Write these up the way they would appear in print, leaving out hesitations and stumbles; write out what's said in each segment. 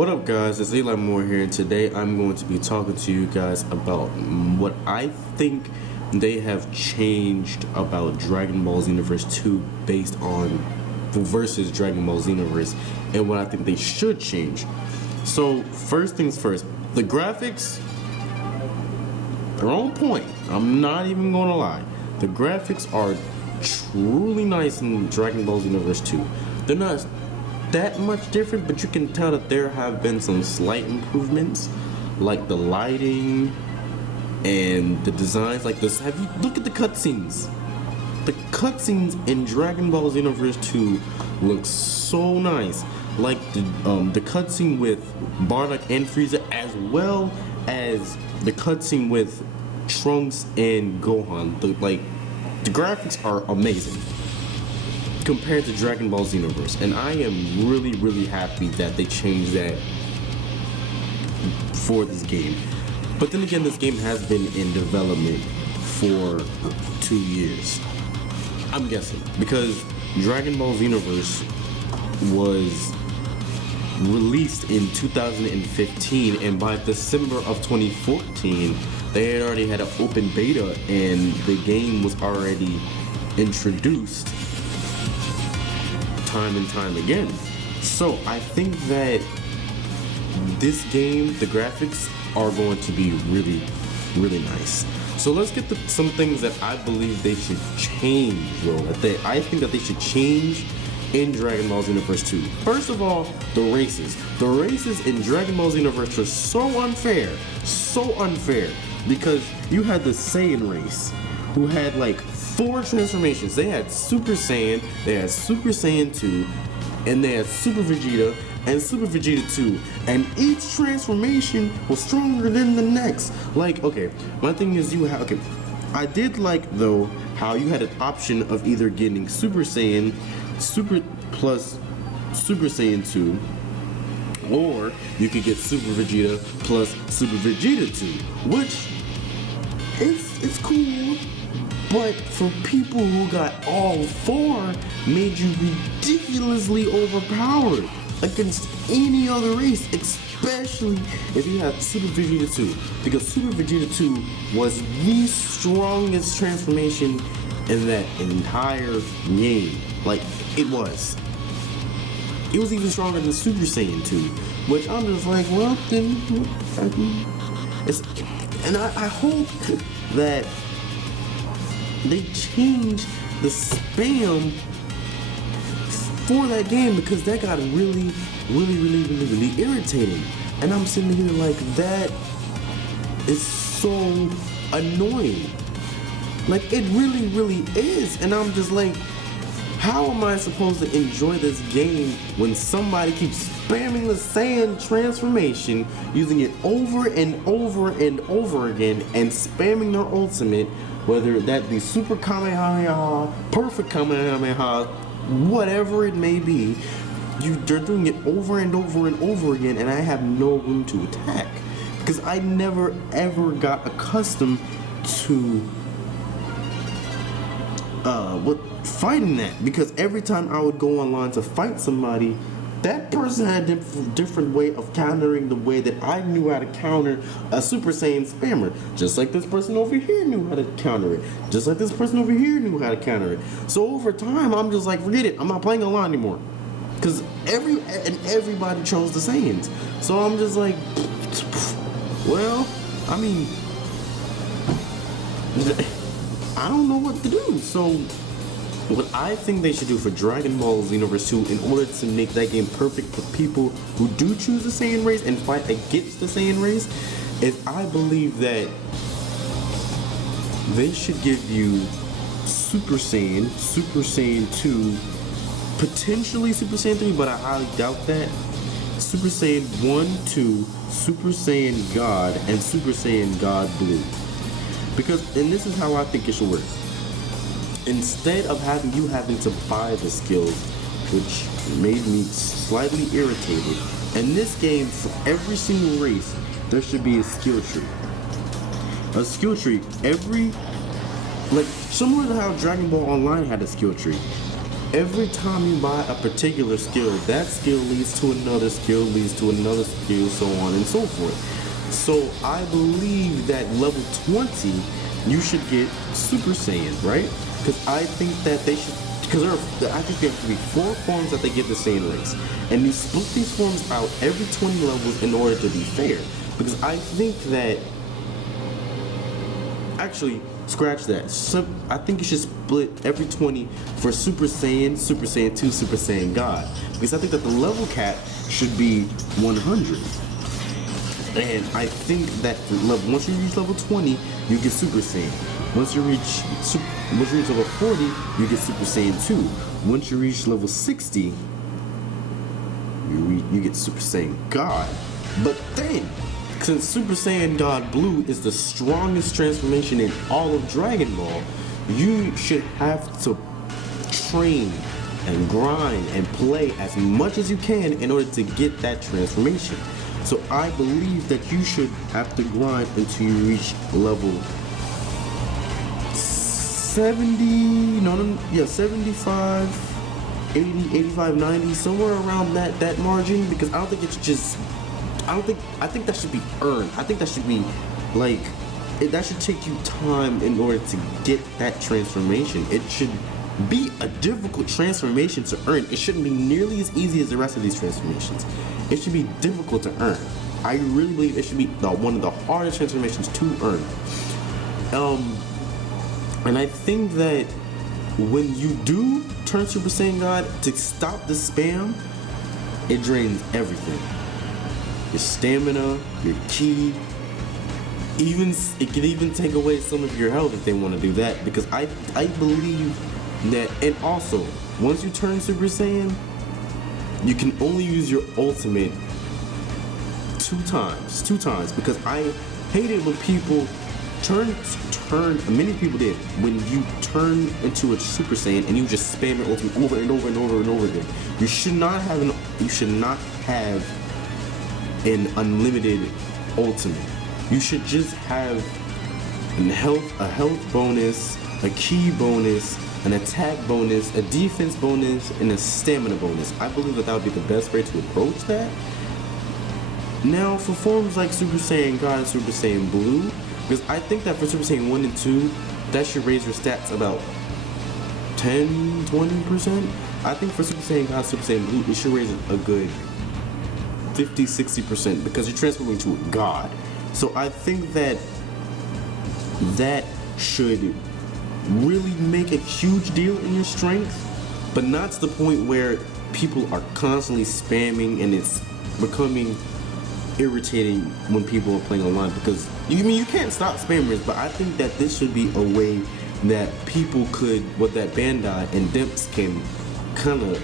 What up, guys? It's Eli Moore here, and today I'm going to be talking to you guys about what I think they have changed about Dragon Ball Xenoverse 2 based on versus Dragon Ball Xenoverse, and what I think they should change. So, first things first, the graphics are on point. I'm not even gonna lie. The graphics are truly nice in Dragon Ball Xenoverse 2. They're not that much different, but you can tell that there have been some slight improvements, like the lighting and the designs. Like this, have you look at the cutscenes? The cutscenes in Dragon Ball Xenoverse 2 look so nice. Like the cutscene with Bardock and Frieza, as well as the cutscene with Trunks and Gohan. The graphics are amazing compared to Dragon Ball Xenoverse, and I am really happy that they changed that for this game. But then again, this game has been in development for 2 years, I'm guessing, because Dragon Ball Xenoverse was released in 2015, and by December of 2014 they had already had an open beta and the game was already introduced time and time again. So I think that this game, the graphics are going to be really nice. So let's get to some things that I believe they should change, I think that they should change in Dragon Ball Xenoverse 2. First of all, the races. The races in Dragon Ball Xenoverse are so unfair, because you had the Saiyan race, who had like 4 transformations. They had Super Saiyan, they had Super Saiyan 2, and they had Super Vegeta and Super Vegeta 2, and each transformation was stronger than the next. Like, okay, my thing is I did like, though, how you had an option of either getting Super Saiyan, Super plus Super Saiyan 2, or you could get Super Vegeta plus Super Vegeta 2, which it's cool. But for people who got all 4, made you ridiculously overpowered against any other race, especially if you have Super Vegeta 2. Because Super Vegeta 2 was the strongest transformation in that entire game. Like, it was. It was even stronger than Super Saiyan 2. Which I'm just like, well, then, I hope that they changed the spam for that game, because that got really irritating. And I'm sitting here like, that is so annoying. Like, it really is. And I'm just like, how am I supposed to enjoy this game when somebody keeps spamming the Saiyan transformation, using it over and over again, and spamming their ultimate, whether that be Super Kamehameha, Perfect Kamehameha, whatever it may be, they're doing it over and over again, and I have no room to attack, because I never ever got accustomed to fighting that, because every time I would go online to fight somebody, that person had a different way of countering the way that I knew how to counter a Super Saiyan spammer. Just like this person over here knew how to counter it. Just like this person over here knew how to counter it. So over time, I'm just like, forget it. I'm not playing online anymore. Because everybody chose the Saiyans. So I'm just like, well, I mean, I don't know what to do. So what I think they should do for Dragon Ball Xenoverse 2, in order to make that game perfect for people who do choose the Saiyan race and fight against the Saiyan race, is I believe that they should give you Super Saiyan, Super Saiyan 2, potentially Super Saiyan 3, but I highly doubt that, Super Saiyan 1, 2, Super Saiyan God, and Super Saiyan God Blue. Because, and this is how I think it should work. Instead of having to buy the skills, which made me slightly irritated, in this game, for every single race, there should be a skill tree. A skill tree, like, similar to how Dragon Ball Online had a skill tree. every time you buy a particular skill, that skill leads to another skill, leads to another skill, so on and so forth. So I believe that level 20, you should get Super Saiyan, right? Because I think that they should, because I think there have to be 4 forms that they give the Saiyan race. And you split these forms out every 20 levels in order to be fair. Because I think that, actually, scratch that. So I think you should split every 20 for Super Saiyan, Super Saiyan 2, Super Saiyan God. Because I think that the level cap should be 100. And I think that once you reach level 20, you get Super Saiyan. Once you reach level 40, you get Super Saiyan 2. Once you reach level 60, you get Super Saiyan God. But then, since Super Saiyan God Blue is the strongest transformation in all of Dragon Ball, you should have to train and grind and play as much as you can in order to get that transformation. So I believe that you should have to grind until you reach level 75, 80, 85, 90, somewhere around that margin, because I don't think it's just, I think that should be earned. I think that should be like, that should take you time in order to get that transformation. It should be a difficult transformation to earn. It shouldn't be nearly as easy as the rest of these transformations. It should be difficult to earn. I really believe it should be one of the hardest transformations to earn. And I think that when you do turn Super Saiyan God, to stop the spam, it drains everything. Your stamina, your ki, it can even take away some of your health if they want to do that, because I believe that. And also, once you turn Super Saiyan, you can only use your ultimate two times, because I hated when people many people did, when you turn into a Super Saiyan and you just spam your ultimate over and over and over and over again. You should not have an unlimited ultimate. You should just have a health bonus, a ki bonus, an attack bonus, a defense bonus, and a stamina bonus. I believe that would be the best way to approach that. Now, for forms like Super Saiyan God and Super Saiyan Blue, because I think that for Super Saiyan 1 and 2, that should raise your stats about 10, 20%. I think for Super Saiyan God, Super Saiyan Blue, it should raise a good 50, 60%, because you're transforming to a god. So I think that should really make a huge deal in your strength, but not to the point where people are constantly spamming and it's becoming irritating when people are playing online, because you can't stop spammers, but I think that this should be a way that people could, that Bandi and Dimps can kind of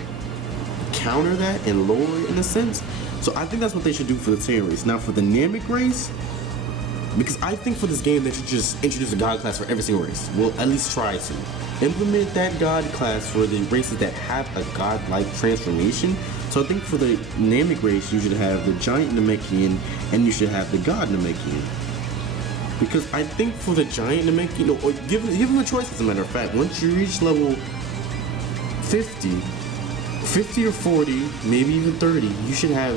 counter that and lower it in a sense. So I think that's what they should do for the Saiyan race. Now for the Namek race, because I think for this game they should just introduce a god class for every single race. Well, at least try to implement that god class for the races that have a god-like transformation. So I think for the Namek race, you should have the Giant Namekian and you should have the God Namekian. Because I think for the Giant Namekian, or give them a choice as a matter of fact, once you reach level 50 or 40, maybe even 30, you should have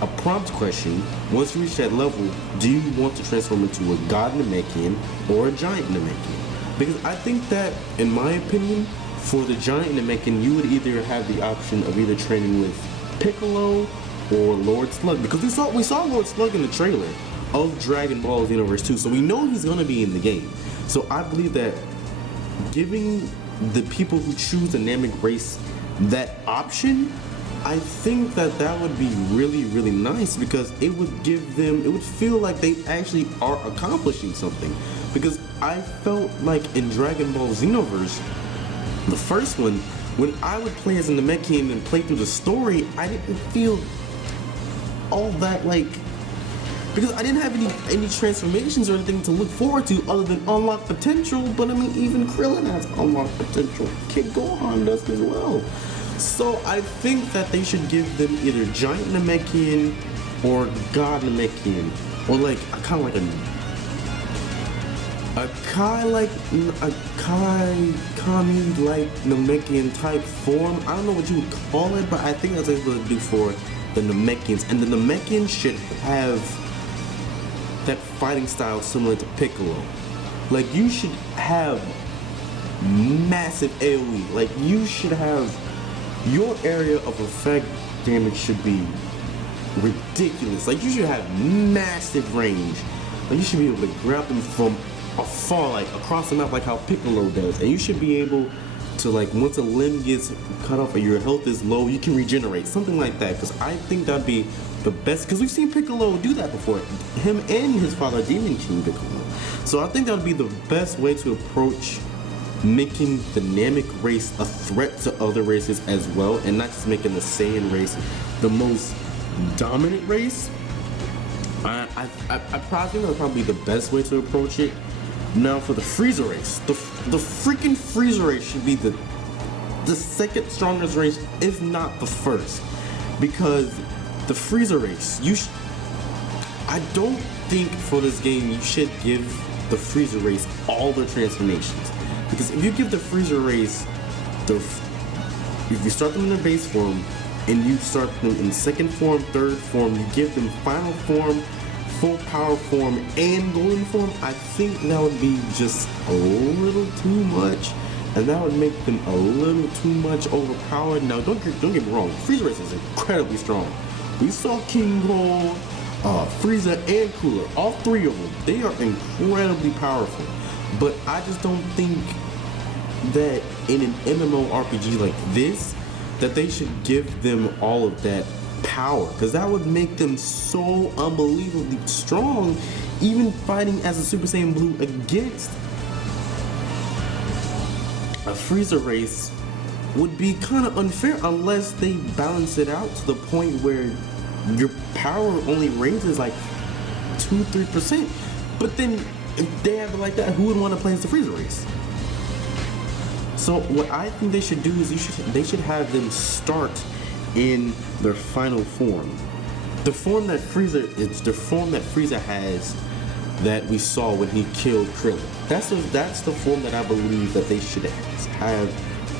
a prompt question. Once you reach that level, do you want to transform into a God Namekian or a Giant Namekian? Because I think that, in my opinion, for the Giant Namekian, you would either have the option of either training with Piccolo or Lord Slug, because we saw Lord Slug in the trailer of Dragon Ball Xenoverse 2, so we know he's going to be in the game. So I believe that giving the people who choose the Namek race that option, I think that would be really, really nice, because it would feel like they actually are accomplishing something. Because I felt like in Dragon Ball Xenoverse, the first one, when I would play as a Namekian and play through the story, I didn't feel all that, because I didn't have any transformations or anything to look forward to other than unlocked potential. But I mean, even Krillin has unlocked potential. Kid Gohan does as well. So I think that they should give them either Giant Namekian or God Namekian, or kind of like a Kami like Namekian type form. I don't know what you would call it, but I think that's what able to do for the Namekians. And the Namekians should have that fighting style similar to Piccolo. Like, you should have massive AoE. Like, you should have your area of effect damage should be ridiculous. Like, you should have massive range. Like, you should be able to grab them from afar, like across the map, like how Piccolo does. And you should be able to, like, once a limb gets cut off or your health is low, you can regenerate, something like that. Because I think that'd be the best, because we've seen Piccolo do that before, him and his father Demon King Piccolo. So I think that would be the best way to approach making the Namek race a threat to other races as well, and not just making the Saiyan race the most dominant race. I probably think that would probably be the best way to approach it. Now for the Frieza race, the freaking Frieza race should be the second strongest race, if not the first, because the Frieza race, I don't think for this game you should give the Frieza race all their transformations, because if you give the Frieza race if you start them in their base form and you start them in second form, third form, you give them final form, full power form, and golden form, I think that would be just a little too much, and that would make them a little too much overpowered. Now, don't get me wrong, Frieza race is incredibly strong. We saw King Ball, Frieza, and Cooler, all three of them. They are incredibly powerful, but I just don't think that in an MMORPG like this, that they should give them all of that power, because that would make them so unbelievably strong. Even fighting as a Super Saiyan Blue against a Frieza race would be kind of unfair unless they balance it out to the point where your power only raises like 2-3%. But then if they have it like that, who would want to play as the Frieza race? So what I think they should do is they should have them start in their final form. The form that Frieza has that we saw when he killed Krillin. That's the form that I believe that they should have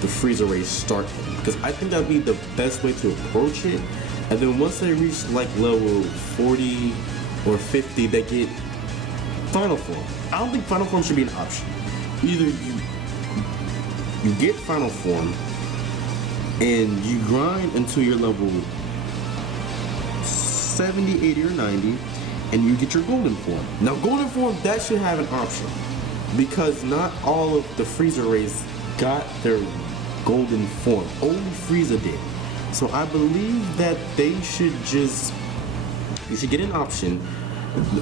the Frieza race start in, because I think that'd be the best way to approach it. And then once they reach like level 40 or 50, they get final form. I don't think final form should be an option. Either you get final form and you grind until you're level 70, 80, or 90, and you get your golden form. Now, golden form, that should have an option, because not all of the Frieza race got their golden form. Only Frieza did. So I believe that you should get an option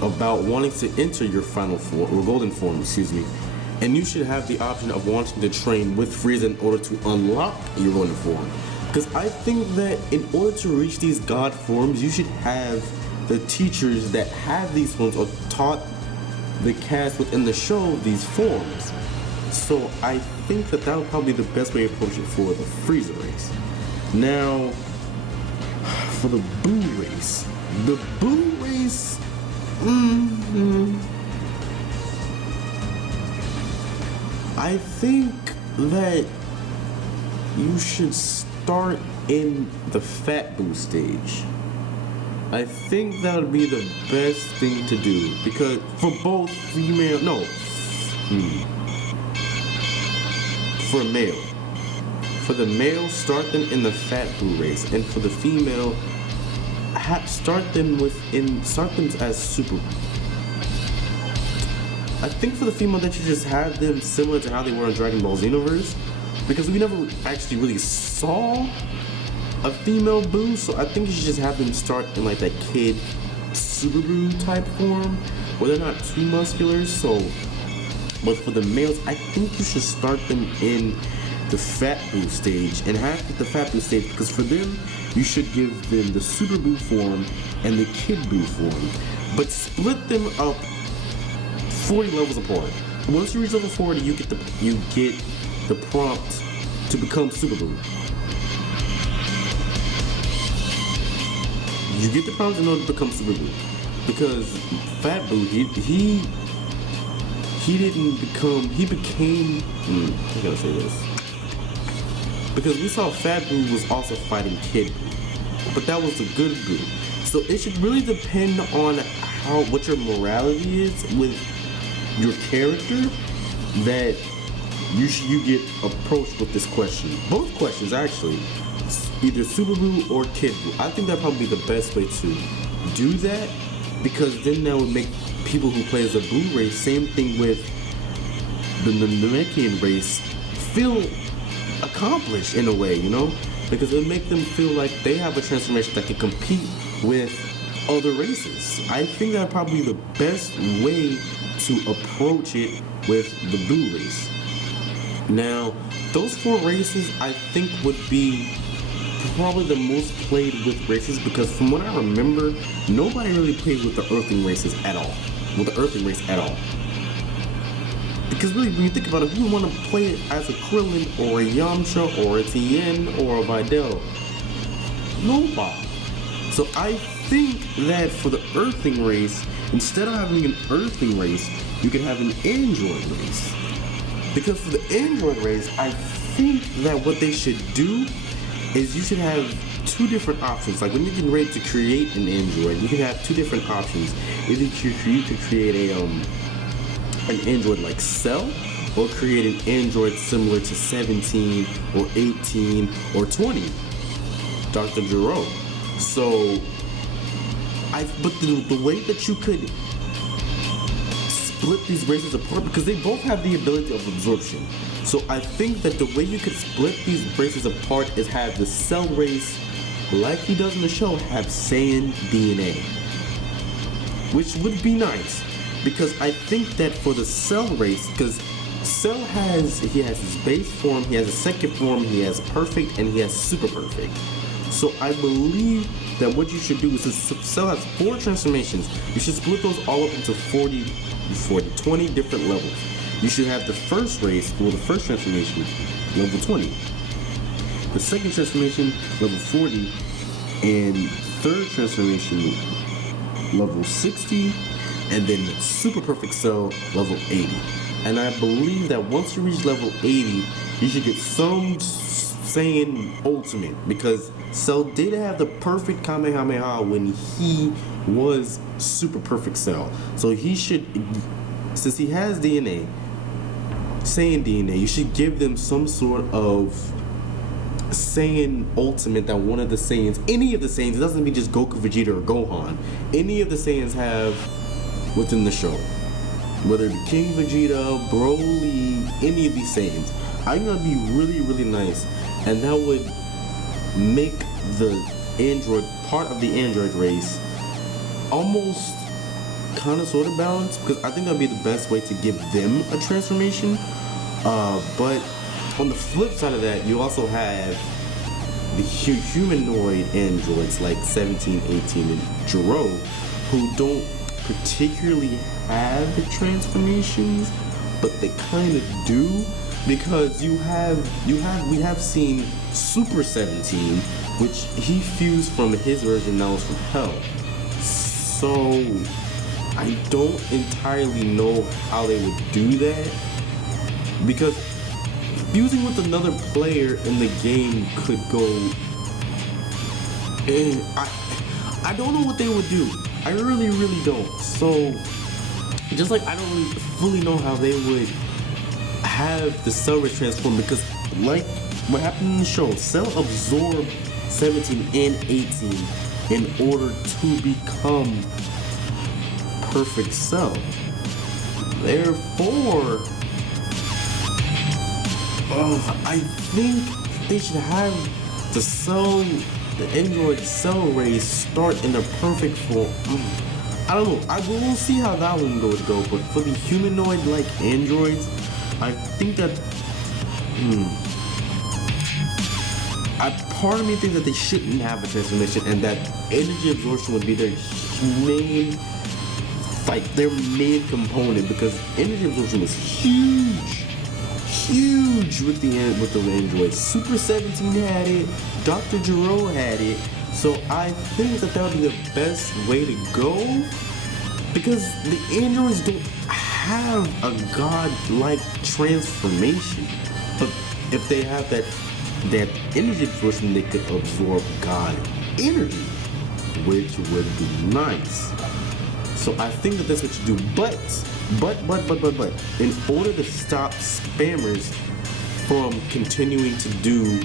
about wanting to enter your final form, or golden form, excuse me. And you should have the option of wanting to train with Frieza in order to unlock your golden form. Because I think that in order to reach these god forms, you should have the teachers that have these forms or taught the cast within the show these forms. So I think that would probably be the best way to approach it for the Frieza race. Now, for the Boo race. The Boo race, I think that you should start in the Fat Boo stage. I think that would be the best thing to do, because for both female, for male. For the male, start them in the Fat Boo race, and for the female, start them as Super. I think for the female that you just have them similar to how they were in Dragon Ball Xenoverse, because we never actually really saw a female Boo, so I think you should just have them start in like that kid Super Boo type form, where they're not too muscular. So, but for the males, I think you should start them in the Fat Boo stage, and have the Fat Boo stage, because for them, you should give them the Super Boo form and the Kid Boo form, but split them up 40 levels apart. Once you reach level 40, you get the prompt to become Super Boo. You get the prompt in order to become Super Boo, because Fat Boo, he didn't become, he became, I'm gonna say this. Because we saw Fat Boo was also fighting Kid Boo, but that was a good Boo. So it should really depend on what your morality is with your character that you get approached with this question. Both questions actually, either Super Boo or Kid Boo. I think that'd probably be the best way to do that, because then that would make people who play as a Boo race, same thing with the Namekian race, feel accomplished in a way, you know? Because it would make them feel like they have a transformation that can compete with other races. I think that'd probably be the best way to approach it with the Boo race. Now, those 4 races I think would be probably the most played with races, because from what I remember, nobody really played with the Earthling races at all. With the Earthling race at all. Because really, when you think about it, who want to play it as a Krillin or a Yamcha or a Tien or a Videl? Nobody. So I think that for the Earthling race, instead of having an Earthling race, you can have an Android race. Because for the Android race, I think that what they should do is you should have 2 different options. Like when you're getting ready to create an Android, you can have 2 different options. Either you could create an Android like Cell, or create an Android similar to 17 or 18 or 20, Dr. Gero. So, but the way that you could split these races apart, because they both have the ability of absorption. So I think that the way you could split these races apart is have the Cell race, like he does in the show, have Saiyan DNA. Which would be nice, because I think that for the Cell race, because Cell has his base form, he has a second form, he has perfect, and he has super perfect. So I believe that what you should do is, since Cell has 4 transformations, you should split those all up into 20 different levels. You should have the first race, for the first transformation, level 20. The second transformation, level 40. And third transformation, level 60. And then Super Perfect Cell, level 80. And I believe that once you reach level 80, you should get some Saiyan Ultimate, because Cell did have the perfect Kamehameha when he was Super Perfect Cell. So he should, since he has DNA, Saiyan DNA, you should give them some sort of Saiyan Ultimate that one of the Saiyans, any of the Saiyans, it doesn't mean just Goku, Vegeta, or Gohan, any of the Saiyans have within the show. Whether it be King Vegeta, Broly, any of these Saiyans. I think that'd be really, really nice. And that would make the Android, part of the Android race, almost kind of sort of balanced, because I think that'd be the best way to give them a transformation. But on the flip side of that, you also have the humanoid androids like 17, 18, and Gero, who don't particularly have the transformations, but they kind of do, because we have seen Super 17, which he fused from his version, now is from Hell. So I don't entirely know how they would do that, because fusing with another player in the game could go, and I don't know what they would do. I really, really don't. So just like I don't really fully know how they would have the Cell race transform, because like what happened in the show, Cell absorbed 17 and 18 in order to become Perfect Cell. Therefore, I think they should have the Android Cell race start in the perfect form. I don't know. We'll see how that one would go. But for the humanoid-like androids, I think that part of me thinks that they shouldn't have a transformation, and that energy absorption would be their main, their main component, because energy absorption was huge with the androids. Super 17 had it, Dr. Gero had it, so I think that would be the best way to go, because the androids don't have a godlike transformation. But if they have that energy absorption, they could absorb God energy, which would be nice. So I think that that's what you do. But, in order to stop spammers from continuing to do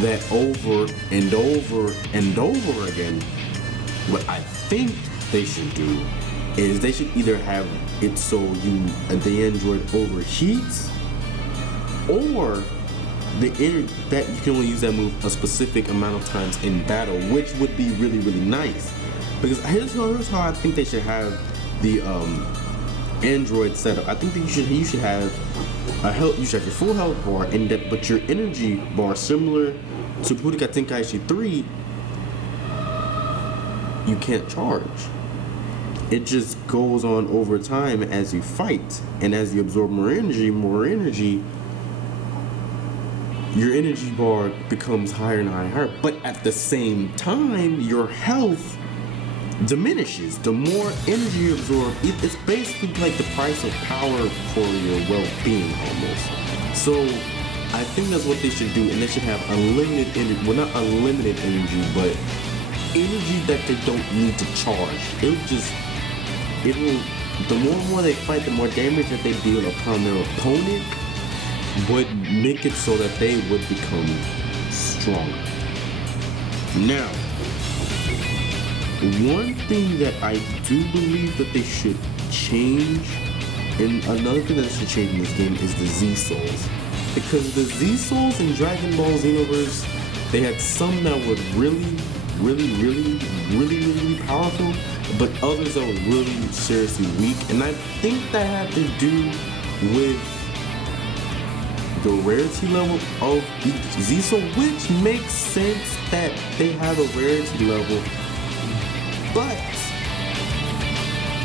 that over and over and over again, what I think they should do is they should either have it so the Android overheats, or that you can only use that move a specific amount of times in battle, which would be really, really nice. Because here's how I think they should have the Android setup. I think that you should have you should have your full health bar, but your energy bar, similar to Budokai Tenkaichi 3, you can't charge. It just goes on over time as you fight, and as you absorb more energy, your energy bar becomes higher and higher. But at the same time, your health diminishes. The more energy you absorb, it's basically like the price of power for your well-being almost. So I think that's what they should do, and they should have unlimited energy. Well, not unlimited energy, but energy that they don't need to charge. The more they fight, the more damage that they deal upon their opponent would make it so that they would become stronger. Now, one thing that I do believe that they should change, and another thing that they should change in this game, is the Z-Souls. Because the Z-Souls in Dragon Ball Xenoverse, they had some that were really powerful, but others that were really seriously weak. And I think that had to do with the rarity level of each Z-Soul, which makes sense that they have a rarity level. But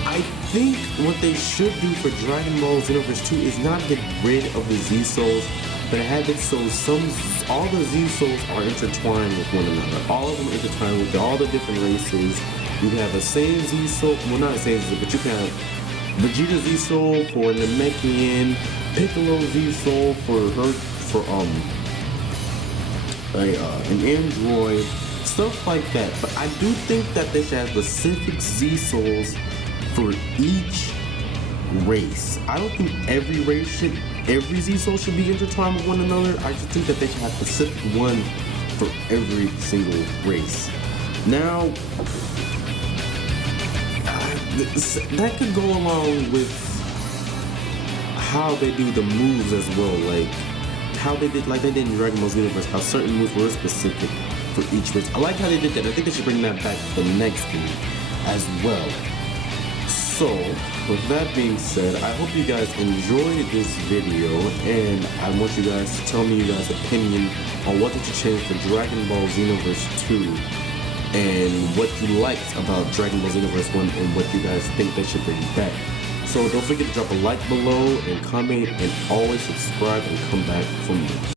I think what they should do for Dragon Ball Xenoverse 2 is not get rid of the Z-Souls, but have it so all the Z-Souls are intertwined with one another. All of them intertwined with all the different races. You can have a Saiyan Z-Soul, well, not a Saiyan Z-Soul, but you can have Vegeta Z-Soul for Namekian, Piccolo Z-Soul for an android, stuff like that. But I do think that they should have specific Z-Souls for each race. I don't think every Z-Soul should be intertwined with one another. I just think that they should have a specific one for every single race. Now, that could go along with how they do the moves as well, like how they did in Dragon Ball Xenoverse, how certain moves were specific for each race. I like how they did that. I think they should bring that back for the next game as well. So, with that being said, I hope you guys enjoyed this video, and I want you guys to tell me your guys' opinion on what did you change for Dragon Ball Xenoverse 2, and what you liked about Dragon Ball Xenoverse 1, and what you guys think they should bring back. So don't forget to drop a like below and comment, and always subscribe and come back for more.